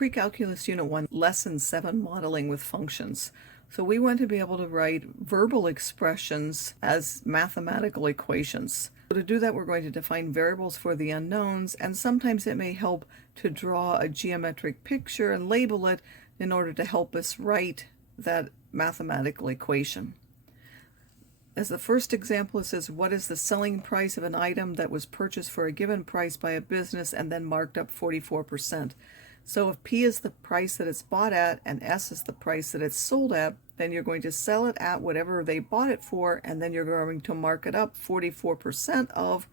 Pre-Calculus Unit 1, Lesson 7, Modeling with Functions. So we want to be able to write verbal expressions as mathematical equations. So to do that, we're going to define variables for the unknowns, and sometimes it may help to draw a geometric picture and label it in order to help us write that mathematical equation. As the first example, it says, what is the selling price of an item that was purchased for a given price by a business and then marked up 44%? So if P is the price that it's bought at and S is the price that it's sold at, then you're going to sell it at whatever they bought it for, and then you're going to mark it up 44% of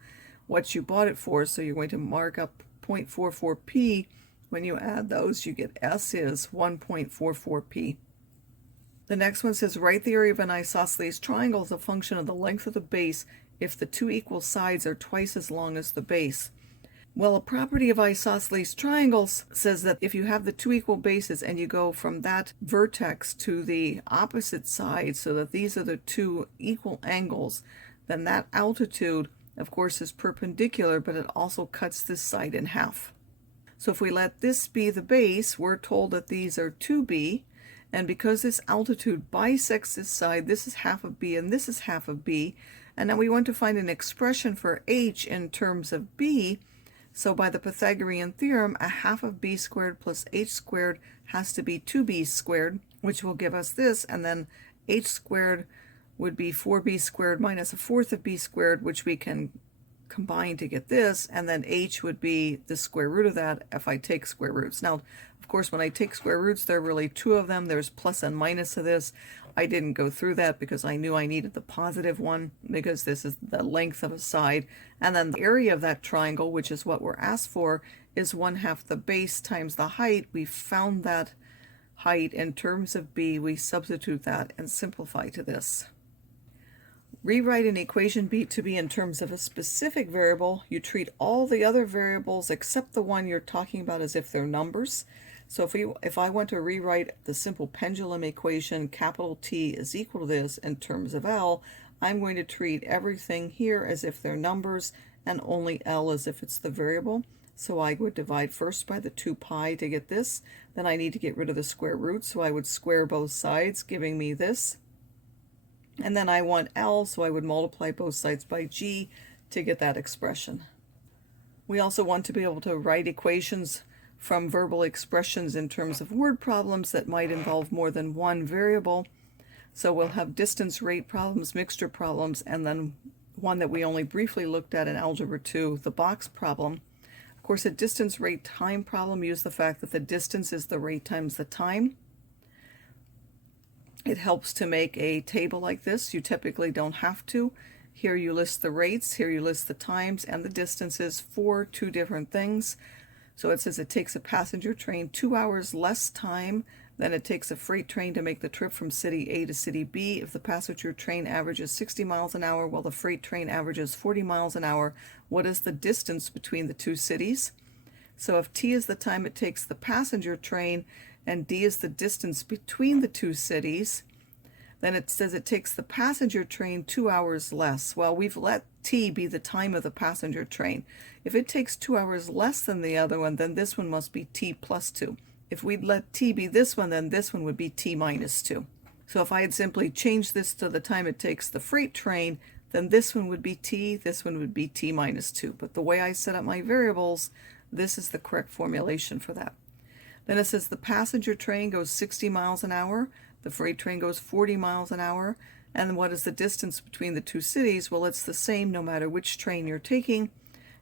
what you bought it for. So you're going to mark up 0.44p. When you add those, you get S is 1.44p. The next one says, write the area of an isosceles triangle as a function of the length of the base if the two equal sides are twice as long as the base. Well, a property of isosceles triangles says that if you have the two equal bases and you go from that vertex to the opposite side so that these are the two equal angles, then that altitude, of course, is perpendicular, but it also cuts this side in half. So if we let this be the base, we're told that these are 2b, and because this altitude bisects this side, this is half of b and this is half of b, and now we want to find an expression for h in terms of b. So by the Pythagorean theorem, a half of b squared plus h squared has to be 2b squared, which will give us this, and then h squared would be 4b squared minus a fourth of b squared, which we can combine to get this, and then h would be the square root of that if I take square roots. Now, of course, when I take square roots, there are really two of them. There's plus and minus of this. I didn't go through that because I knew I needed the positive one because this is the length of a side. And then the area of that triangle, which is what we're asked for, is 1/2 the base times the height. We found that height in terms of b. We substitute that and simplify to this. Rewrite an equation to be in terms of a specific variable. You treat all the other variables except the one you're talking about as if they're numbers. So if I want to rewrite the simple pendulum equation, capital T is equal to this in terms of L, I'm going to treat everything here as if they're numbers and only L as if it's the variable. So I would divide first by the 2 pi to get this. Then I need to get rid of the square root, so I would square both sides, giving me this. And then I want L, so I would multiply both sides by G to get that expression. We also want to be able to write equations from verbal expressions in terms of word problems that might involve more than one variable. So we'll have distance rate problems, mixture problems, and then one that we only briefly looked at in Algebra 2, the box problem. Of course, a distance rate time problem uses the fact that the distance is the rate times the time. It helps to make a table like this. You typically don't have to. Here you list the rates, here you list the times and the distances for two different things. So it says it takes a passenger train 2 hours less time than it takes a freight train to make the trip from city A to city B if the passenger train averages 60 miles an hour while the freight train averages 40 miles an hour. What is the distance between the two cities? So if T is the time it takes the passenger train and D is the distance between the two cities, then it says it takes the passenger train 2 hours less. Well, we've let T be the time of the passenger train. If it takes 2 hours less than the other one, then this one must be T plus 2. If we'd let T be this one, then this one would be T minus 2. So if I had simply changed this to the time it takes the freight train, then this one would be T, this one would be T minus 2. But the way I set up my variables, this is the correct formulation for that. Then it says the passenger train goes 60 miles an hour, the freight train goes 40 miles an hour, and what is the distance between the two cities? Well, it's the same no matter which train you're taking.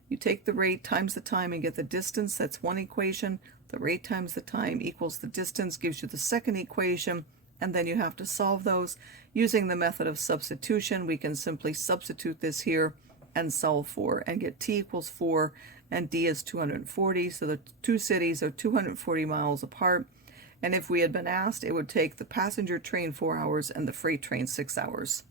You take the rate times the time and get the distance. That's one equation. The rate times the time equals the distance gives you the second equation, and then you have to solve those. Using the method of substitution, we can simply substitute this here and solve for and get T equals 4 and D is 240. So the two cities are 240 miles apart. And if we had been asked, it would take the passenger train 4 hours and the freight train 6 hours.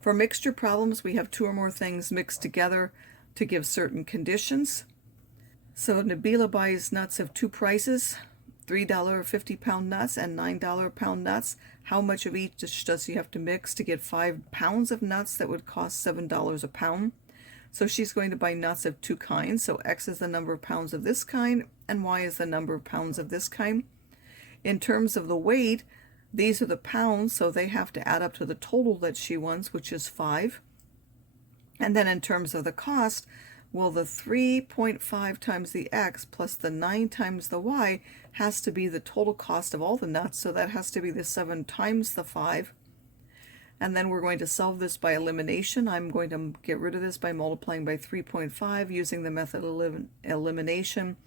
For mixture problems, we have two or more things mixed together to give certain conditions. So Nabila buys nuts of two prices, $3 50-pound nuts and $9 pound nuts. How much of each does she have to mix to get 5 pounds of nuts that would cost $7 a pound? So she's going to buy nuts of two kinds. So X is the number of pounds of this kind, and Y is the number of pounds of this kind. In terms of the weight, these are the pounds, so they have to add up to the total that she wants, which is 5. And then in terms of the cost, well, the 3.5 times the X plus the 9 times the Y has to be the total cost of all the nuts, so that has to be the 7 times the 5. And then we're going to solve this by elimination. I'm going to get rid of this by multiplying by 3.5 using the method of elimination.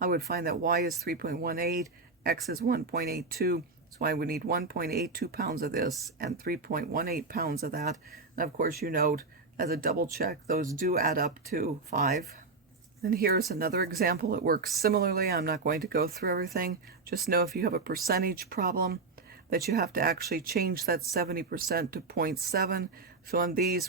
I would find that Y is 3.18, X is 1.82, so I would need 1.82 pounds of this and 3.18 pounds of that. And of course, you note, as a double check, those do add up to 5. And here's another example that works similarly. I'm not going to go through everything. Just know if you have a percentage problem that you have to actually change that 70% to 0.7. So on these,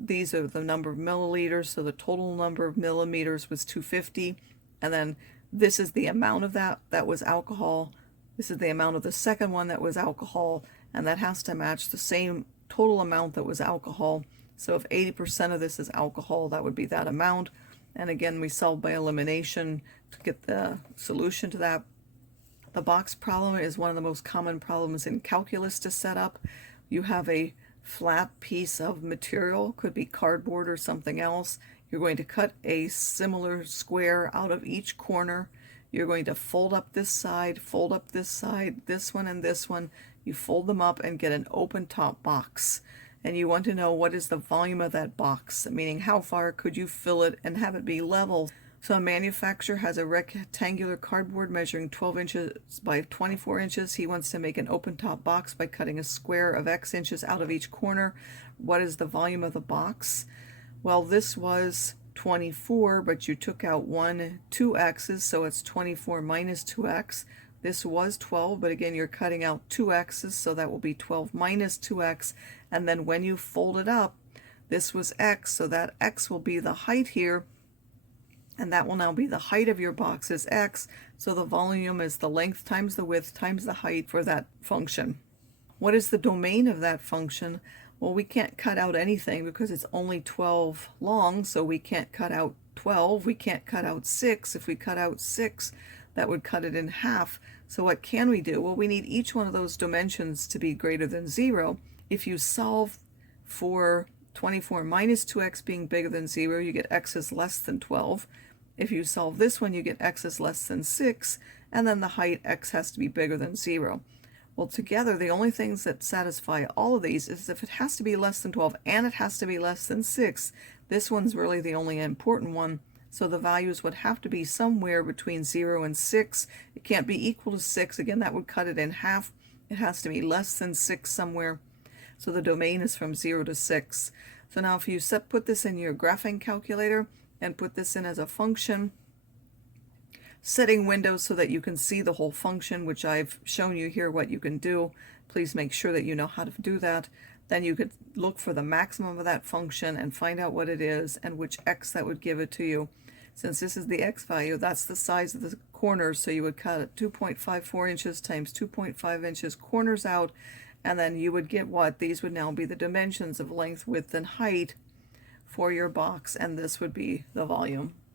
these are the number of milliliters, so the total number of millimeters was 250. And then this is the amount of that was alcohol. This is the amount of the second one that was alcohol, and that has to match the same total amount that was alcohol. So if 80% of this is alcohol, that would be that amount. And again, we solve by elimination to get the solution to that. The box problem is one of the most common problems in calculus to set up. You have a flat piece of material, could be cardboard or something else. You're going to cut a similar square out of each corner. You're going to fold up this side, this one and this one. You fold them up and get an open top box. And you want to know what is the volume of that box, meaning how far could you fill it and have it be level. So a manufacturer has a rectangular cardboard measuring 12 inches by 24 inches. He wants to make an open top box by cutting a square of X inches out of each corner. What is the volume of the box? Well, this was 24, but you took out 2 X's, so it's 24 minus 2X. This was 12, but again, you're cutting out 2 X's, so that will be 12 minus 2X. And then when you fold it up, this was X, so that X will be the height here, and that will now be the height of your box is X. So the volume is the length times the width times the height for that function. What is the domain of that function? Well, we can't cut out anything because it's only 12 long, so we can't cut out 12. We can't cut out 6. If we cut out 6, that would cut it in half. So what can we do? Well, we need each one of those dimensions to be greater than 0. If you solve for 24 minus 2X being bigger than 0, you get X is less than 12. If you solve this one, you get X is less than 6, and then the height X has to be bigger than 0. Well, together, the only things that satisfy all of these is if it has to be less than 12 and it has to be less than 6. This one's really the only important one. So the values would have to be somewhere between 0 and 6. It can't be equal to 6. Again, that would cut it in half. It has to be less than 6 somewhere. So the domain is from 0 to 6. So now if you put this in your graphing calculator and put this in as a function, setting windows so that you can see the whole function, which I've shown you here what you can do. Please make sure that you know how to do that. Then you could look for the maximum of that function and find out what it is and which X that would give it to you. Since this is the X value, that's the size of the corners, so you would cut it 2.54 inches times 2.5 inches corners out, and then you would get what? These would now be the dimensions of length, width, and height for your box, and this would be the volume.